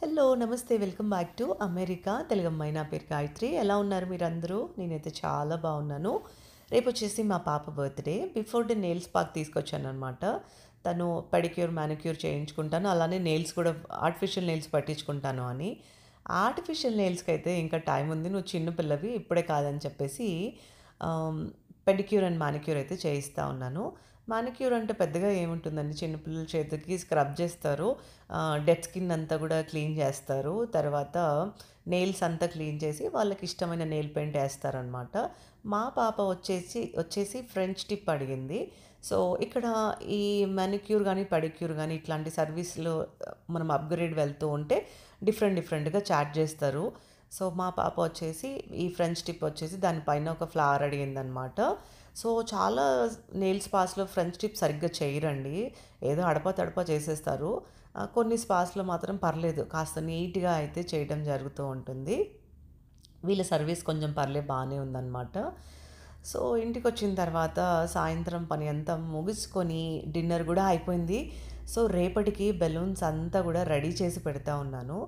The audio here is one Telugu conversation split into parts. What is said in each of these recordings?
హలో! నమస్తే. వెల్కమ్ బ్యాక్ టు అమెరికా తెలుగమ్మాయి. నా పేరు గాయత్రి. ఎలా ఉన్నారు మీరందరూ? నేనైతే చాలా బాగున్నాను. రేపొచ్చేసి మా పాప బర్త్‌డే. బిఫోర్ డే నెయిల్ స్పాకి తీసుకొచ్చాననమాట. తను పెడిక్యూర్, మానిక్యూర్ చేయించుకుంటాను. అలానే నెయిల్స్ కూడా ఆర్టిఫిషియల్ నెయిల్స్ పెట్టించుకుంటాను అని. ఆర్టిఫిషియల్ నెయిల్స్‌కైతే ఇంకా టైం ఉంది. నువ్వు చిన్న పిల్లవి ఇప్పుడే కాదని చెప్పేసి ఆహ్, పెడిక్యూర్ అండ్ మానిక్యూర్ అయితే చేయిస్తా ఉన్నాను. మానిక్యూర్ అంటే పెద్దగా ఏముంటుందండి. చిన్న పిల్లల చేతికి స్క్రబ్ చేస్తారు. డెడ్ స్కిన్ అంతా కూడా క్లీన్ చేస్తారు. తర్వాత నెయిల్స్ అంతా క్లీన్ చేసి వాళ్ళకిష్టమైన నెయిల్ పెయింట్ ఏస్తారనమాట. మా పాప వచ్చేసి ఫ్రెంచ్ టిప్ అడిగింది. సో, ఇక్కడ ఈ మానిక్యూర్ గానీ, పెడిక్యూర్ గానీ ఇట్లాంటి సర్వీస్‌లో మనం అప్‌గ్రేడ్ వెళ్తూ ఉంటే డిఫరెంట్‌గా చార్జ్ చేస్తారు. సో, మా పాప వచ్చేసి ఈ ఫ్రెంచ్ టిప్ వచ్చేసి దాని పైన ఒక ఫ్లవర్ అడిగిందనమాట. సో, చాలా నెయిల్ స్పాస్‌లో ఫ్రెంచ్ టిప్ సరిగ్గా చెయ్యరండి. ఏదో అడపా చేసేస్తారు. కొన్ని స్పాస్‌లో మాత్రం పర్లేదు. కాస్త నీట్‌గా అయితే చేయడం జరుగుతూ ఉంటుంది. వీళ్ళ సర్వీస్ కొంచెం బానే ఉందనమాట. సో, ఇంటికొచ్చిన తర్వాత సాయంత్రం పని అంతా ముగించుకొని డిన్నర్ గూడా అయిపోయింది. సో, రేపటికి బెలూన్స్ అంతా గూడా రెడీ చేసి పెడతా ఉన్నాను.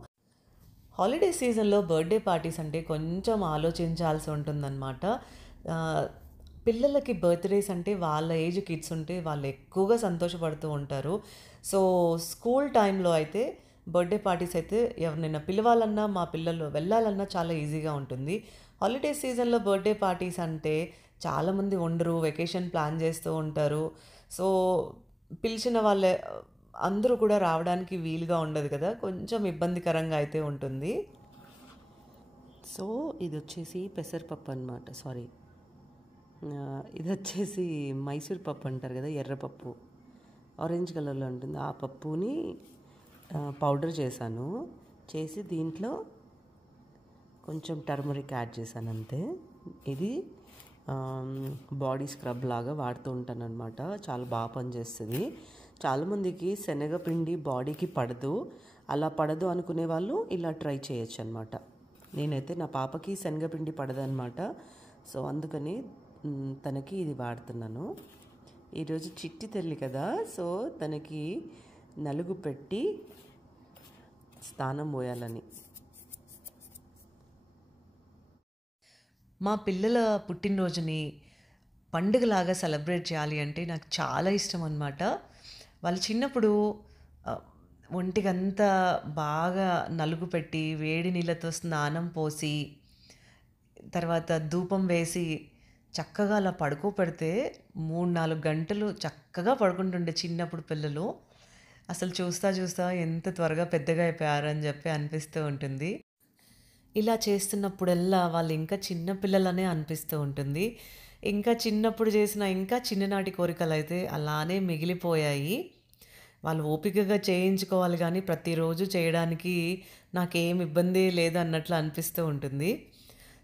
హాలిడే సీజన్‌లో బర్త్‌డే పార్టీస్ అంటే కొంచెం ఆలోచించాల్సి ఉంటుందనమాట. ఆహ్, పిల్లలకి బర్త్‌డేస్ అంటే వాళ్ళ ఏజ్ కిడ్స్ ఉంటే వాళ్ళు ఎక్కువగా సంతోషపడుతూ ఉంటారు. సో, స్కూల్ టైంలో అయితే బర్త్‌డే పార్టీస్ అయితే ఎవరినైనా పిలవాలన్నా, మా పిల్లలు వెళ్ళాలన్నా చాలా ఈజీగా ఉంటుంది. హాలిడే సీజన్‌లో బర్త్‌డే పార్టీస్ అంటే చాలామంది ఉండరు. వెకేషన్ ప్లాన్ చేస్తూ ఉంటారు. సో, పిలిచిన వాళ్ళే అందరూ కూడా రావడానికి వీలుగా ఉండదు కదా! కొంచెం ఇబ్బందికరంగా అయితే ఉంటుంది. సో, ఇదొచ్చేసి పెసరపప్పు అనమాట. సారీ. ఇదొచ్చేసి మైసూర్ పప్పు అంటారు కదా! ఎర్రపప్పు. ఆరెంజ్ కలర్‌లో ఉంటుంది. ఆ పప్పుని పౌడర్ చేశాను. చేసి దీంట్లో కొంచెం టర్మరిక్ యాడ్ చేశాను అంతే. ఇది బాడీ స్క్రబ్ లాగా వాడుతూ ఉంటాననమాట. చాలా బాగా పనిచేస్తది. చాలామందికి శనగపిండి బాడీకి పడదు. అలా పడదు అనుకునే వాళ్ళు ఇలా ట్రై చేయొచ్చనమాట. నేనైతే నా పాపకి శనగపిండి పడదనమాట. సో, అందుకని తనకి ఇది వాడుతున్నాను. ఈరోజు చిట్టి తల్లి కదా! సో, తనకి నలుగు పెట్టి స్నానం పోయాలని. మా పిల్లల పుట్టినరోజుని పండుగలాగా సెలబ్రేట్ చేయాలి అంటే నాకు చాలా ఇష్టం అనమాట. వాళ్ళు చిన్నప్పుడు ఆహ్, ఒంటికంతా బాగా నలుగు పెట్టి, వేడి నీళ్ళతో స్నానం పోసి, తర్వాత ధూపం వేసి, చక్కగా అలా పడుకోపెడితే 3, 4 గంటలు చక్కగా పడుకుంటుండే చిన్నప్పుడు పిల్లలు. అసలు చూస్తా ఎంత త్వరగా పెద్దగా అయిపోయారని చెప్పి అనిపిస్తూ ఉంటుంది. ఇలా చేస్తున్నప్పుడల్లా వాళ్ళు ఇంకా చిన్న పిల్లలనే అనిపిస్తూ ఉంటుంది. ఇంకా చిన్నప్పుడు చేసిన ఇంకా చిన్ననాటి కోరికలైతే అలానే మిగిలిపోయాయి. వాళ్ళు ఓపికగా చేయించుకోవాలి గానీ, ప్రతిరోజు చేయడానికి నాకేం ఇబ్బంది లేదన్నట్లు అనిపిస్తూ ఉంటుంది.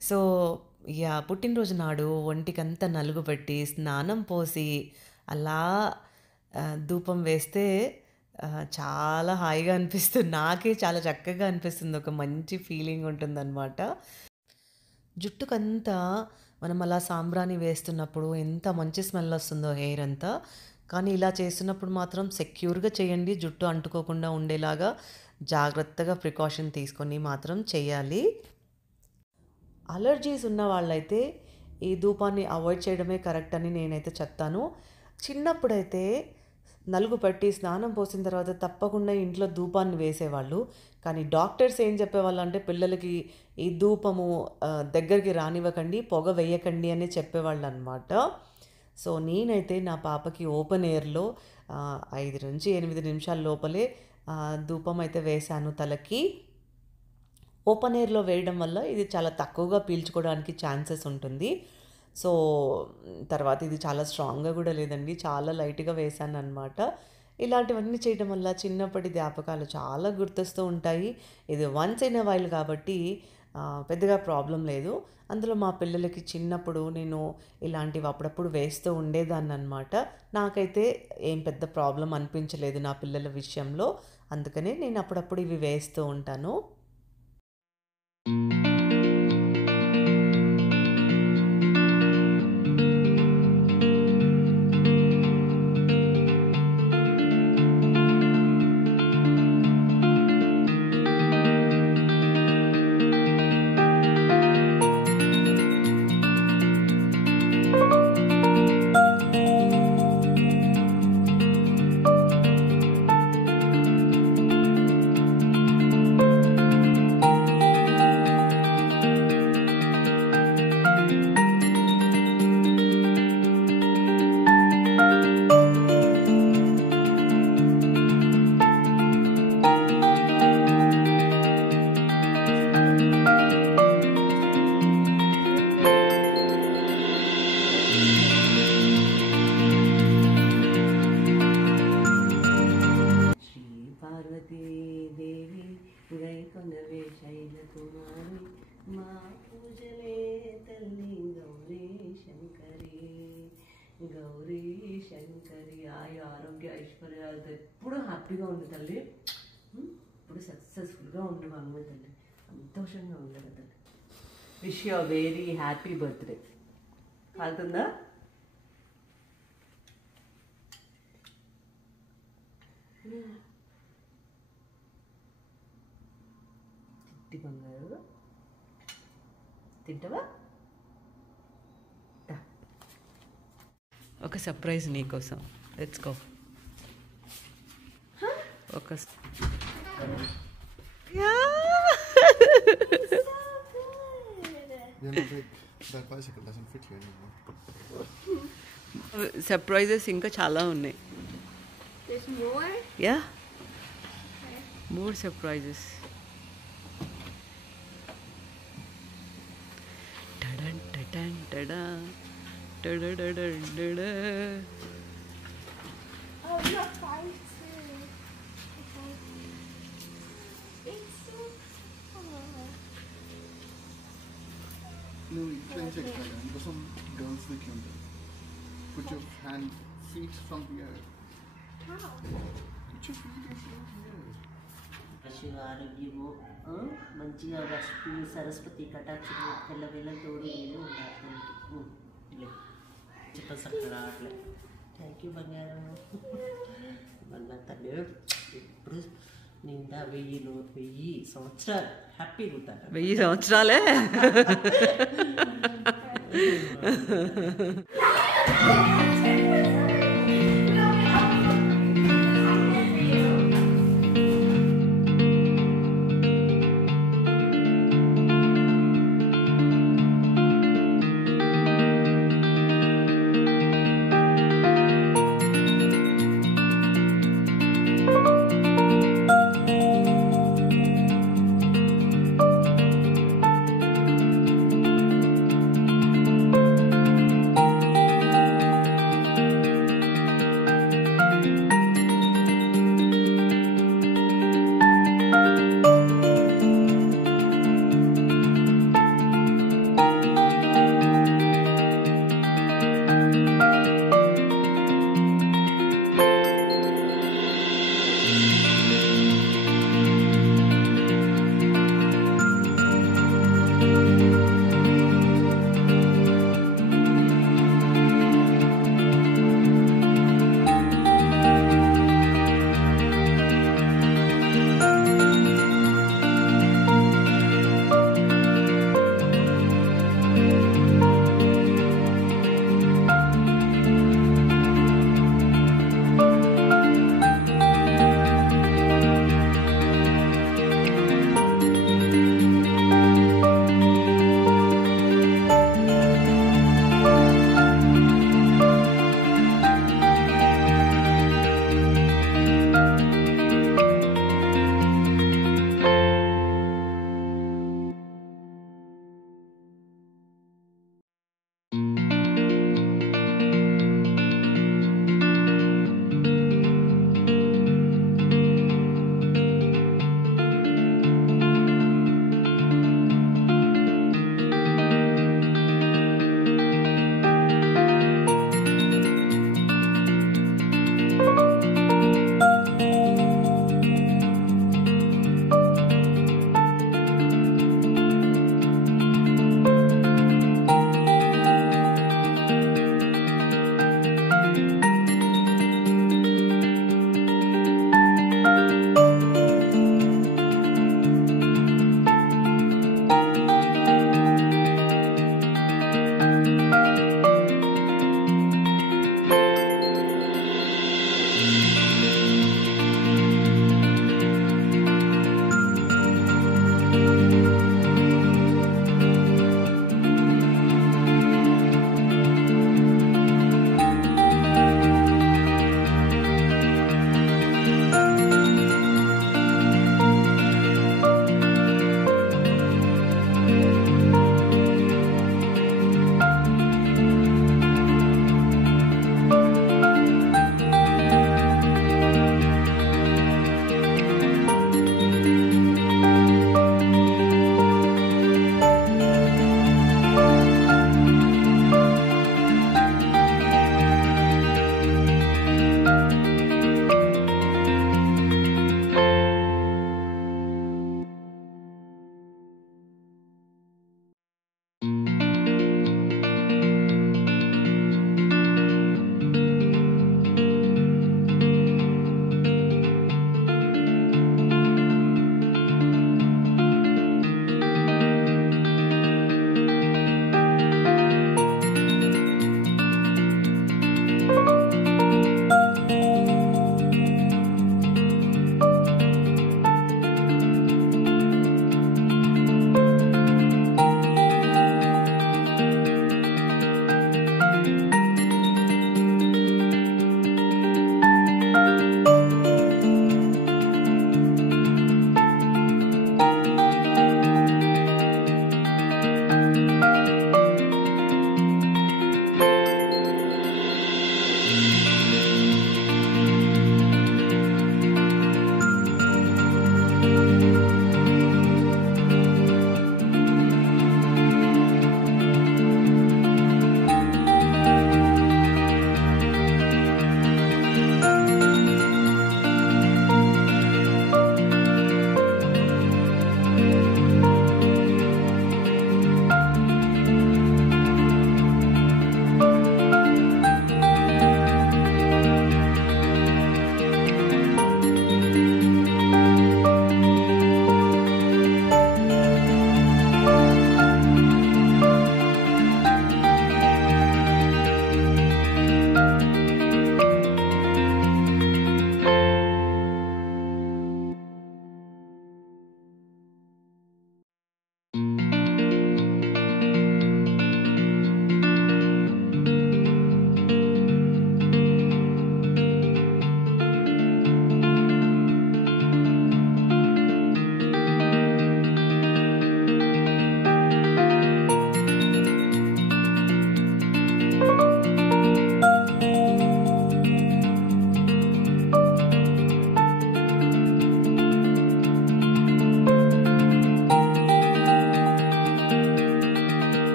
సో, పుట్టినరోజు నాడు ఒంటికంతా నలుగు పెట్టి, స్నానం పోసి, అలా ధూపం వేస్తే చాలా హాయిగా అనిపిస్తుంది. నాకే చాలా చక్కగా అనిపిస్తుంది. ఒక మంచి ఫీలింగ్ ఉంటుందనమాట. జుట్టుకంతా మనం అలా సాంబ్రాణి వేస్తున్నప్పుడు ఎంత మంచి స్మెల్ వస్తుందో హెయిర్ అంతా. కానీ ఇలా చేస్తున్నప్పుడు మాత్రం సెక్యూర్‌గా చేయండి. జుట్టు అంటుకోకుండా ఉండేలాగా జాగ్రత్తగా ప్రికాషన్ తీసుకొని మాత్రం చేయాలి. అలర్జీస్ ఉన్న వాళ్ళైతే ఈ ధూపాన్ని అవాయిడ్ చేయడమే కరెక్ట్ అని నేనైతే చెప్తాను. చిన్నప్పుడైతే నలుగు పట్టి స్నానం పోసిన తర్వాత తప్పకుండా ఇంట్లో ధూపాన్ని వేసేవాళ్ళు. కానీ డాక్టర్స్ ఏం చెప్పేవాళ్ళంటే పిల్లలకి ఈ ధూపము దగ్గరికి రానివ్వకండి, పొగ వేయకండి అని చెప్పేవాళ్ళనమాట. సో, నేనైతే నా పాపకి ఓపెన్ ఎయిర్‌లో 5-8 నిమిషాల లోపలే ధూపం అయితే వేశాను తలకి. ఓపెన్ ఎయిర్‌లో వేయడం వల్ల ఇది చాలా తక్కువగా పీల్చుకోవడానికి ఛాన్సెస్ ఉంటుంది. సో, తర్వాత ఇది చాలా స్ట్రాంగ్‌గా గూడా లేదండి. చాలా లైట్‌గా వేశాననమాట. ఇలాంటివన్నీ చేయడం వల్ల చిన్నప్పటి జ్ఞాపకాలు చాలా గుర్తొస్తూ ఉంటాయి. ఇది వన్స్ ఇన్ ఎ వైల్ కాబట్టి పెద్దగా ప్రాబ్లమ్ లేదు. అందులో మా పిల్లలకి చిన్నప్పుడు నేను ఇలాంటివి అప్పుడప్పుడు వేస్తూ ఉండేదాన్ననమాట. నాకైతే ఏం పెద్ద ప్రాబ్లమ్ అనిపించలేదు నా పిల్లల విషయంలో. అందుకనే నేను అప్పుడప్పుడు ఇవి వేస్తూ ఉంటాను. సేఫ్గా ఉండు అమ్మాయి తల్లి, సంతోషంగా ఉండదు తల్లి. Wish you very happy birthday. కాలుతుందా? చిట్టి బంగారు తింటావా? ఒక సర్ప్రైజ్ నీకోసం. Let's go. ఒక That bicycle doesn't fit you anymore. Surprises ఇంకా చాలా ఉన్నాయి. There's more? Yeah, more surprises. టడన్ టడన్ టడా టడడడడడ. Oh, you have 5 too. Okay. It's so cool. No, you can't take that. Because some girls they can put your feet from here. How? Put your feet in here. మంచిగా ఆరోగ్యము, మంచిగా లక్ష్మి సరస్వతి కటాక్షము ఎల్లవేళ తోడు నేను ఉండాలి. చెప్ప చక్కగా రావట్లే. థ్యాంక్ యూ బంగారం. మళ్ళా తల్లి ఇప్పుడు నిండా 1000 సంవత్సరాలు హ్యాపీగా ఉంటాను. 1000 సంవత్సరాలే.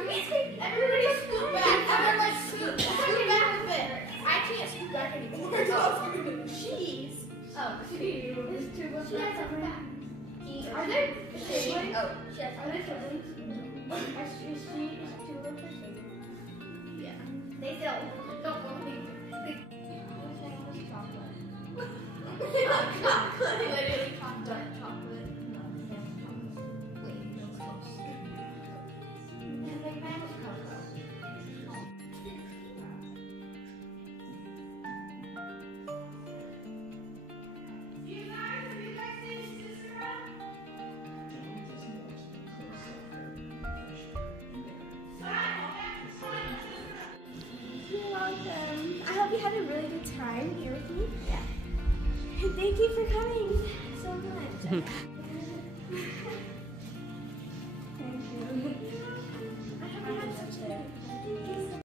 Everybody scoot back. Everyone like scoot back a bit. I can't scoot back anymore. Jeez. Oh, there's two of them. Are there siblings? Oh, are there siblings? Is she two of her siblings? Yeah. They don't want me. Chocolate. Literally chocolate. Chocolate. No, yes, chocolate. Wait, no, it's close. And the man was cocoa. You're welcome. I hope you had a really good time here with me. Yeah. Thank you for coming so much. Thank you. I hope you had such a